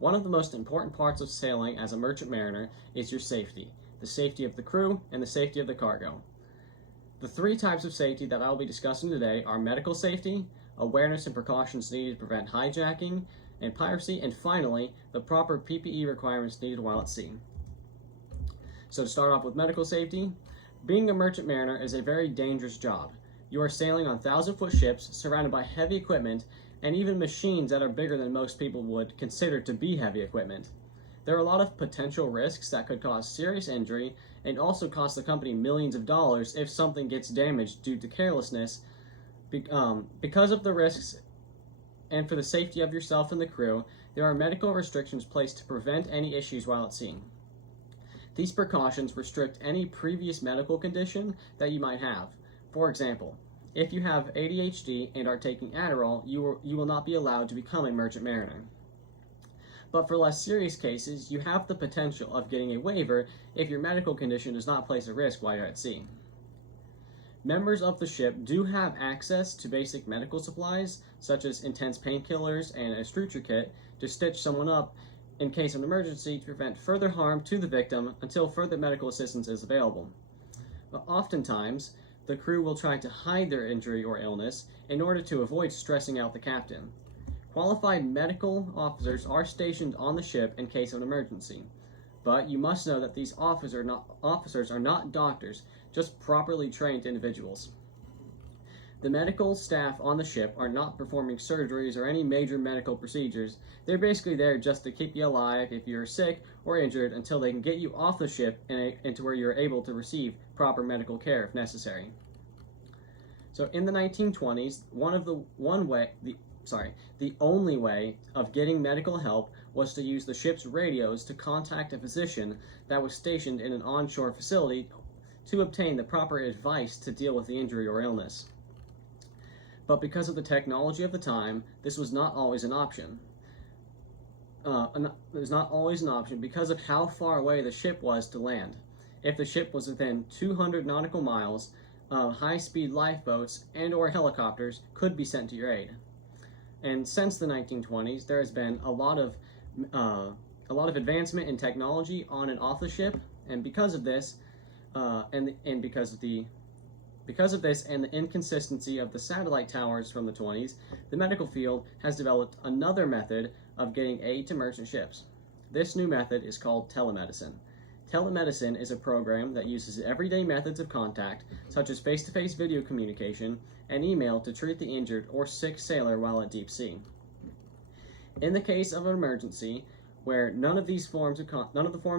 One of the most important parts of sailing as a merchant mariner is your safety, the safety of the crew and the safety of the cargo. The three types of safety that I will be discussing today are medical safety, awareness and precautions needed to prevent hijacking and piracy, and finally, the proper PPE requirements needed while at sea. So to start off with medical safety, being a merchant mariner is a very dangerous job. You are sailing on 1,000-foot ships surrounded by heavy equipment and even machines that are bigger than most people would consider to be heavy equipment. There are a lot of potential risks that could cause serious injury and also cost the company millions of dollars if something gets damaged due to carelessness. Because of the risks and for the safety of yourself and the crew, there are medical restrictions placed to prevent any issues while at sea. These precautions restrict any previous medical condition that you might have. For example, if you have ADHD and are taking Adderall, you will not be allowed to become a merchant mariner. But for less serious cases, you have the potential of getting a waiver if your medical condition does not place a risk while you're at sea. Members of the ship do have access to basic medical supplies, such as intense painkillers and a suture kit, to stitch someone up in case of an emergency to prevent further harm to the victim until further medical assistance is available. But oftentimes, the crew will try to hide their injury or illness in order to avoid stressing out the captain. Qualified medical officers are stationed on the ship in case of an emergency, but you must know that these officers are not doctors, just properly trained individuals. The medical staff on the ship are not performing surgeries or any major medical procedures. They're basically there just to keep you alive if you're sick or injured until they can get you off the ship and to where you're able to receive proper medical care if necessary. So in the 1920s, the only way of getting medical help was to use the ship's radios to contact a physician that was stationed in an onshore facility to obtain the proper advice to deal with the injury or illness. But because of the technology of the time, this was not always an option. It was not always an option because of how far away the ship was to land. If the ship was within 200 nautical miles, high-speed lifeboats and or helicopters could be sent to your aid. And since the 1920s, there has been a lot of advancement in technology on and off the ship, and because of this, because of this and the inconsistency of the satellite towers from the 20s, the medical field has developed another method of getting aid to merchant ships. This new method is called telemedicine. Telemedicine is a program that uses everyday methods of contact, such as face-to-face video communication and email, to treat the injured or sick sailor while at deep sea. In the case of an emergency, where none of the forms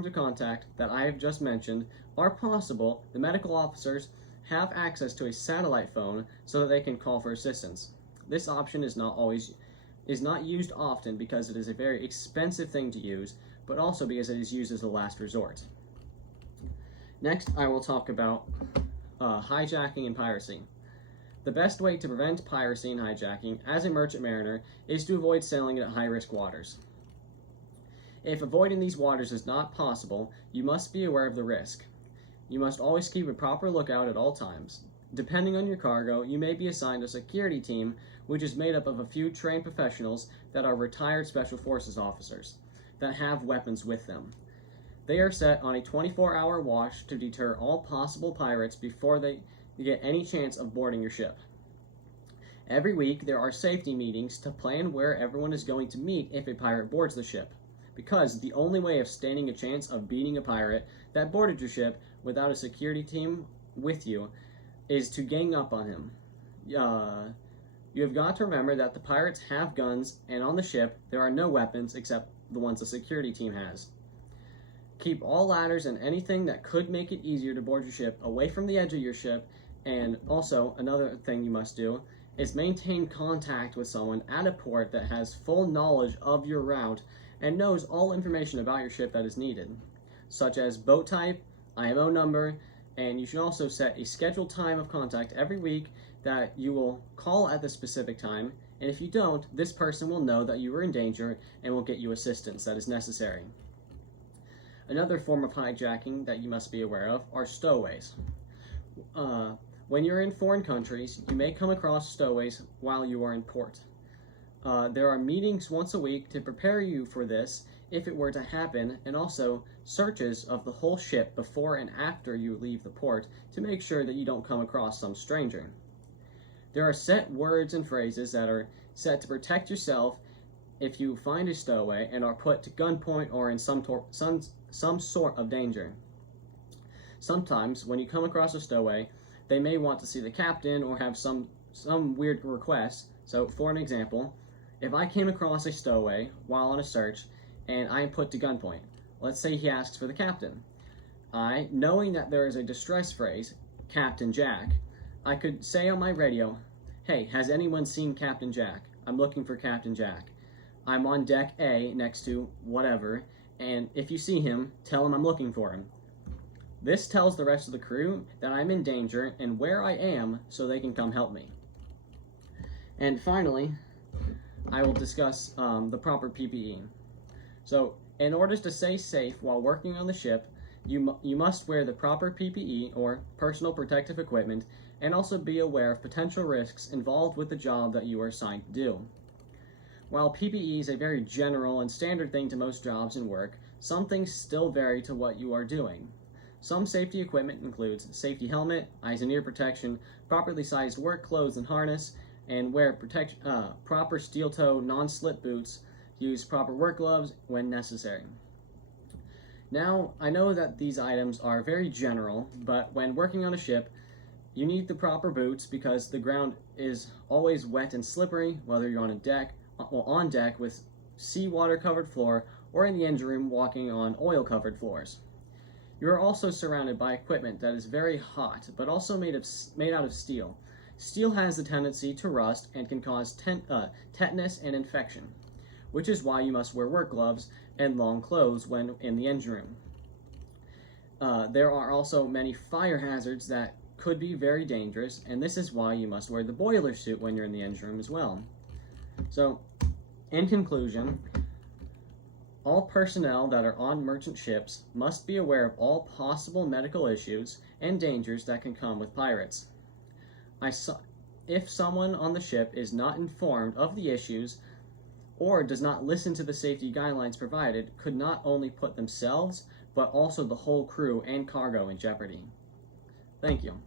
of contact that I have just mentioned are possible, the medical officers have access to a satellite phone so that they can call for assistance. This option is not used often because it is a very expensive thing to use, but also because it is used as a last resort. Next, I will talk about hijacking and piracy. The best way to prevent piracy and hijacking as a merchant mariner is to avoid sailing at high-risk waters. If avoiding these waters is not possible, you must be aware of the risk. You must always keep a proper lookout at all times. Depending on your cargo, you may be assigned a security team, which is made up of a few trained professionals that are retired Special Forces officers that have weapons with them. They are set on a 24-hour watch to deter all possible pirates before they get any chance of boarding your ship. Every week, there are safety meetings to plan where everyone is going to meet if a pirate boards the ship, because the only way of standing a chance of beating a pirate that boarded your ship without a security team with you is to gang up on him. You have got to remember that the pirates have guns, and on the ship, there are no weapons except the ones the security team has. Keep all ladders and anything that could make it easier to board your ship away from the edge of your ship, and also another thing you must do is maintain contact with someone at a port that has full knowledge of your route and knows all information about your ship that is needed, such as boat type, IMO number, and you should also set a scheduled time of contact every week that you will call at the specific time, and if you don't, this person will know that you are in danger and will get you assistance that is necessary. Another form of hijacking that you must be aware of are stowaways. When you're in foreign countries, you may come across stowaways while you are in port. There are meetings once a week to prepare you for this if it were to happen, and also searches of the whole ship before and after you leave the port to make sure that you don't come across some stranger. There are set words and phrases that are set to protect yourself if you find a stowaway and are put to gunpoint or in some sort of danger. Sometimes, when you come across a stowaway, they may want to see the captain or have some weird request. So, for an example, if I came across a stowaway while on a search and I am put to gunpoint, let's say he asks for the captain. Knowing that there is a distress phrase, Captain Jack, I could say on my radio, "Hey, has anyone seen Captain Jack? I'm looking for Captain Jack. I'm on deck A next to whatever, and if you see him, tell him I'm looking for him." This tells the rest of the crew that I'm in danger and where I am so they can come help me. And finally, I will discuss the proper PPE. So, in order to stay safe while working on the ship, you must wear the proper PPE, or personal protective equipment, and also be aware of potential risks involved with the job that you are assigned to do. While PPE is a very general and standard thing to most jobs and work, some things still vary to what you are doing. Some safety equipment includes safety helmet, eyes and ear protection, properly sized work clothes and harness, and wear proper steel-toe non-slip boots. Use proper work gloves when necessary. Now, I know that these items are very general, but when working on a ship, you need the proper boots because the ground is always wet and slippery, whether you're on deck with seawater covered floor or in the engine room walking on oil covered floors. You are also surrounded by equipment that is very hot, but also made out of steel. Steel has the tendency to rust and can cause tetanus and infection, which is why you must wear work gloves and long clothes when in the engine room. There are also many fire hazards that could be very dangerous, and this is why you must wear the boiler suit when you're in the engine room as well. So, in conclusion, all personnel that are on merchant ships must be aware of all possible medical issues and dangers that can come with pirates. If someone on the ship is not informed of the issues or does not listen to the safety guidelines provided, could not only put themselves, but also the whole crew and cargo in jeopardy. Thank you.